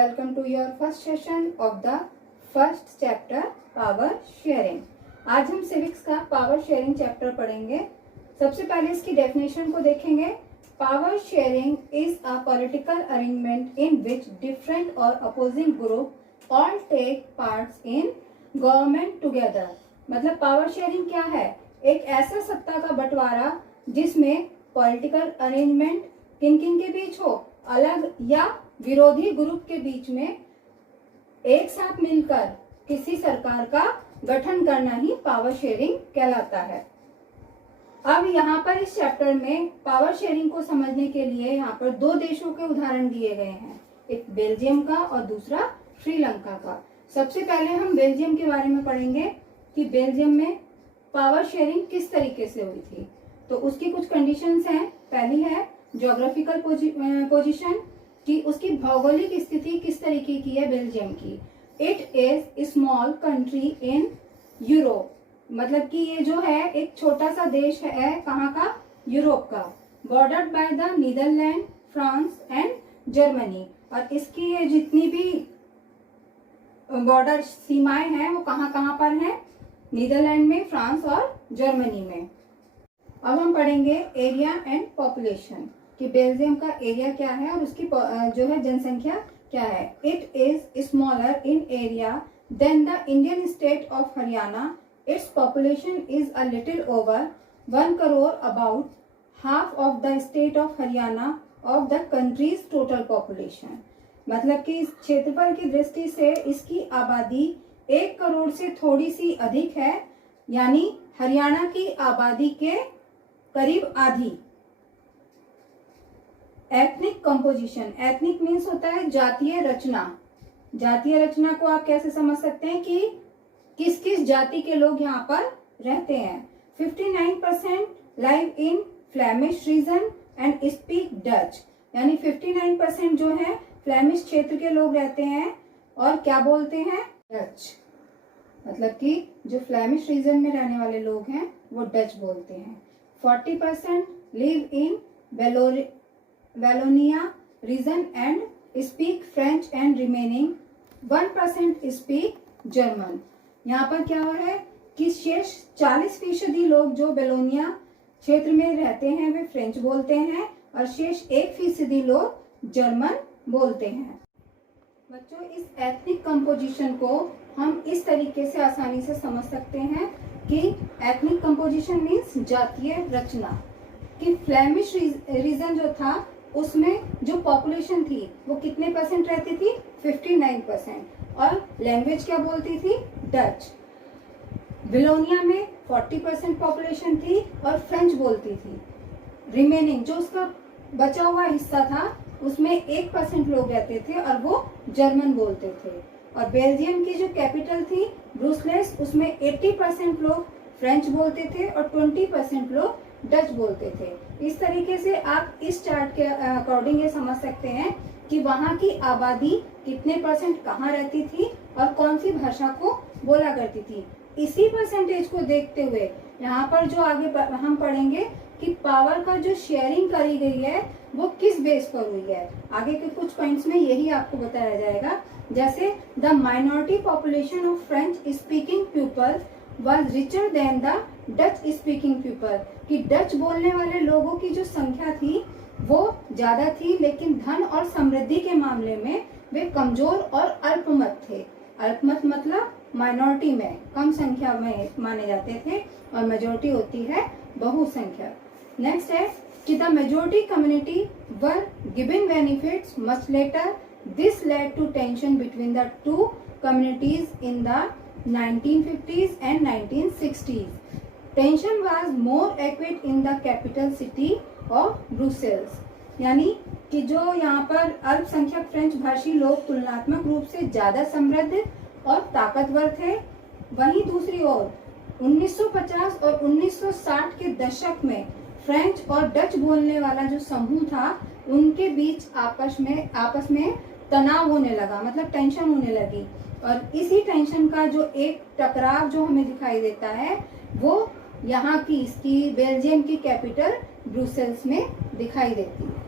Welcome to your first session of the first chapter power sharing. आज हम civics का power sharing chapter पढ़ेंगे। सबसे पहले इसकी डेफिनेशन को देखेंगे। Power sharing is a political arrangement in which different और opposing group all take parts in government together. मतलब पावर शेयरिंग क्या है? एक ऐसा सत्ता का बंटवारा जिसमें पॉलिटिकल अरेंजमेंट किन किन के बीच हो, अलग या विरोधी ग्रुप के बीच में एक साथ मिलकर किसी सरकार का गठन करना ही पावर शेयरिंग कहलाता है। अब यहाँ पर इस चैप्टर में पावर शेयरिंग को समझने के लिए यहाँ पर दो देशों के उदाहरण दिए गए हैं, एक बेल्जियम का और दूसरा श्रीलंका का। सबसे पहले हम बेल्जियम के बारे में पढ़ेंगे कि बेल्जियम में पावर शेयरिंग किस तरीके से हुई थी। तो उसकी कुछ कंडीशंस हैं। पहली है ज्योग्राफिकल पोजीशन, कि उसकी भौगोलिक स्थिति किस तरीके की है बेल्जियम की। It is small country in Europe, मतलब कि ये जो है एक छोटा सा देश है, कहाँ का? यूरोप का। Bordered by the Netherland, France and Germany. और इसकी ये जितनी भी बॉर्डर सीमाएं हैं वो कहाँ कहाँ पर हैं? नीदरलैंड में, फ्रांस और जर्मनी में। अब हम पढ़ेंगे एरिया एंड पॉपुलेशन, कि बेल्जियम का एरिया क्या है और उसकी जो है जनसंख्या क्या है। It is smaller in area than the Indian state of Haryana. Its population is a little over 1 crore, about half of the state of Haryana of the country's total population. मतलब कि इस क्षेत्रफल की दृष्टि से इसकी आबादी 1 करोड़ से थोड़ी सी अधिक है, यानी हरियाणा की आबादी के करीब आधी। एथनिक कंपोजिशन, एथनिक मीन्स होता है जातीय रचना। जातीय रचना को आप कैसे समझ सकते हैं कि किस किस जाति के लोग यहाँ पर रहते हैं। 59% live in Flemish region and speak Dutch, यानी 59% जो है फ्लेमिश क्षेत्र के लोग रहते हैं और क्या बोलते हैं? डच। मतलब कि जो फ्लेमिश रीजन में रहने वाले लोग हैं वो डच बोलते हैं। 40% live in Wallonia region and speak French and remaining 1% speak German. यहाँ पर क्या हो रहा है कि शेष 40% लोग जो बेलोनिया क्षेत्र में रहते हैं वे फ्रेंच बोलते हैं और शेष 1% लोग जर्मन बोलते हैं। बच्चों, इस एथनिक कंपोजिशन को हम इस तरीके से आसानी से समझ सकते हैं कि एथनिक कंपोजिशन मीन्स जातीय रचना, कि फ्लेमिश रीजन जो था उसमें जो पॉपुलेशन थी वो कितने परसेंट रहती थी? 59%। और लैंग्वेज क्या बोलती थी? डच। विलोनिया में 40% पॉपुलेशन थी और फ्रेंच बोलती थी। रिमेनिंग जो उसका बचा हुआ हिस्सा था उसमें 1% लोग रहते थे और वो जर्मन बोलते थे। और बेल्जियम की जो कैपिटल थी ब्रुसेल्स, उसमें 80% लोग फ्रेंच बोलते थे और 20% लोग डच बोलते थे। इस तरीके से आप इस चार्ट के अकॉर्डिंग ये समझ सकते हैं कि वहाँ की आबादी कितने परसेंट कहाँ रहती थी और कौन सी भाषा को बोला करती थी। इसी परसेंटेज को देखते हुए यहाँ पर जो आगे हम पढ़ेंगे कि पावर का जो शेयरिंग करी गई है वो किस बेस पर हुई है। आगे के कुछ पॉइंट्स में यही आपको बताया जाएगा। जैसे the minority population of French speaking people was richer than the Dutch speaking people, कि डच बोलने वाले लोगों की जो संख्या थी वो ज्यादा थी, लेकिन धन और समृद्धि के मामले में वे कमजोर और अल्पमत थे। अल्पमत मतलब माइनॉरिटी में कम संख्या में माने जाते थे और मेजोरिटी होती है बहुसंख्या। नेक्स्ट है कि the majority community were given benefits much later. This led to tension between the two communities in the 1950s and 1960s. Tension was more acute in the capital city of Brussels. यानी कि जो यहाँ पर अल्पसंख्यक French भाषी लोग तुलनात्मक रूप से ज्यादा समृद्ध और ताकतवर थे, वहीं दूसरी ओर 1950 और 1960 के दशक में फ्रेंच और डच बोलने वाला जो समूह था उनके बीच आपस में तनाव होने लगा, मतलब टेंशन होने लगी। और इसी टेंशन का जो एक टकराव जो हमें दिखाई देता है वो यहाँ की इसकी बेल्जियम की कैपिटल ब्रुसेल्स में दिखाई देती है।